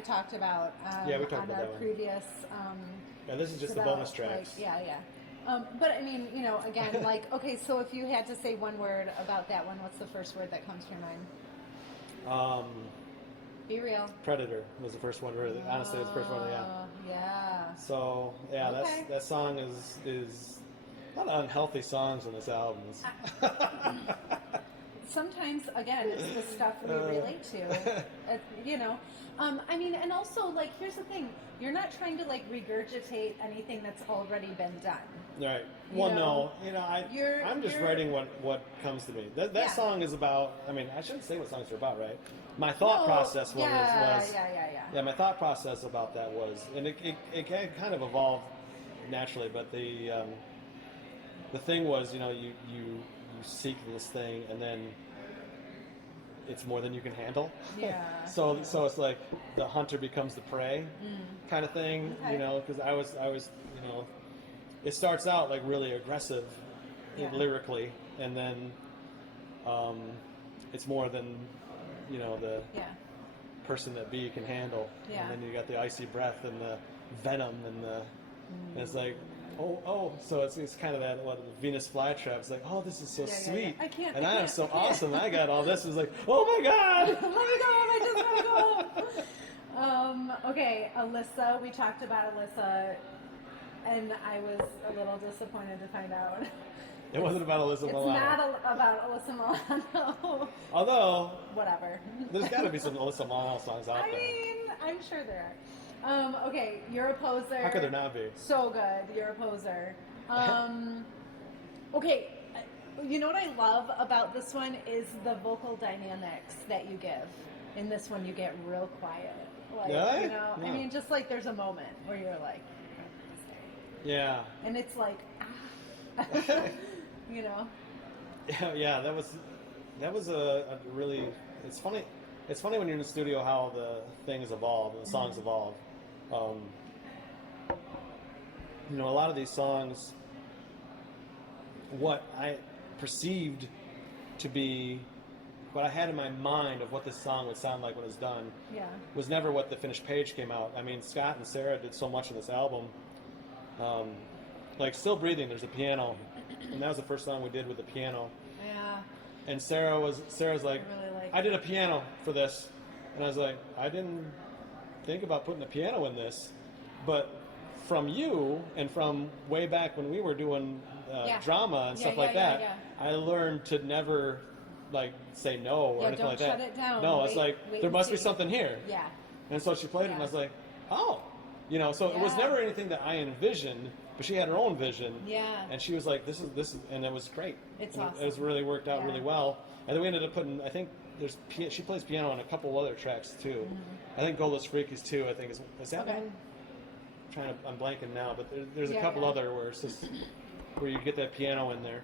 of talked about Yeah, we talked on about our that one. previous. Yeah, this is just the about, bonus tracks. Like, yeah. But I mean, again, like, okay, so if you had to say one word about that one, what's the first word that comes to your mind? Be real. Predator was the first one. Really, honestly, it's the first one. Yeah. Yeah. So yeah, Okay. that song is a lot of unhealthy songs on this album. Sometimes, again, it's the stuff we relate to. I mean, and also, like, here's the thing: you're not trying to like regurgitate anything that's already been done. Right. You Well, know? no, I'm just you're- writing what comes to me. That Yeah. song is about. I mean, I shouldn't say what songs are about, right? My thought No, process was yeah. yeah. My thought process about that was, and it kind of evolved naturally, but the thing was, you seek this thing, and then it's more than you can handle. Yeah. So it's like the hunter becomes the prey, kind of thing. Okay. Because I was it starts out like really aggressive Yeah. lyrically, and then it's more than the Yeah. person that B can handle. Yeah. And then you got the icy breath and the venom and it's like so it's kind of that Venus flytrap. It's like, oh, this is so sweet. I can't. And I I am can't, so I can't. awesome. I got all this. It's like, oh my god. Let me go. I just want to go. Okay, Alyssa. We talked about Alyssa, and I was a little disappointed to find out. It wasn't about Alyssa Milano. It's not about Alyssa Milano. Although Whatever. there's got to be some Alyssa Milano songs out I there. mean, I'm sure there are. Okay, You're a Poser. How could there not be? So good. You're a Poser. Okay, you know what I love about this one is the vocal dynamics that you give. In this one, you get real quiet. Like, Really? I Yeah. mean, just like there's a moment where you're like, Yeah. and it's like, Yeah, that was a really. It's funny. It's funny when you're in the studio how the things evolve and the songs evolve. A lot of these songs, what I perceived to be, what I had in my mind of what this song would sound like when it's done, was never what the finished page came out. I mean, Scott and Sarah did so much in this album. Like Still Breathing, there's a piano, and that was the first song we did with the piano. Yeah. And Sarah's like, I did a piano for this, and I was like, I didn't think about putting a piano in this, but from you and from way back when we were doing drama and stuff like that, I learned to never like say no or anything like that. Don't shut it down. No, it's like there must be something here. Yeah. And so she played it, and I was like, oh. So it was never anything that I envisioned, but she had her own vision. Yeah. And she was like, this is, and it was great. It's and awesome. It was really worked out really well. And then we ended up putting, I think she plays piano on a couple other tracks too. I think Goldless Freakies too, I think is that one? I'm blanking now, but there's a couple other where it's just, where you get that piano in there.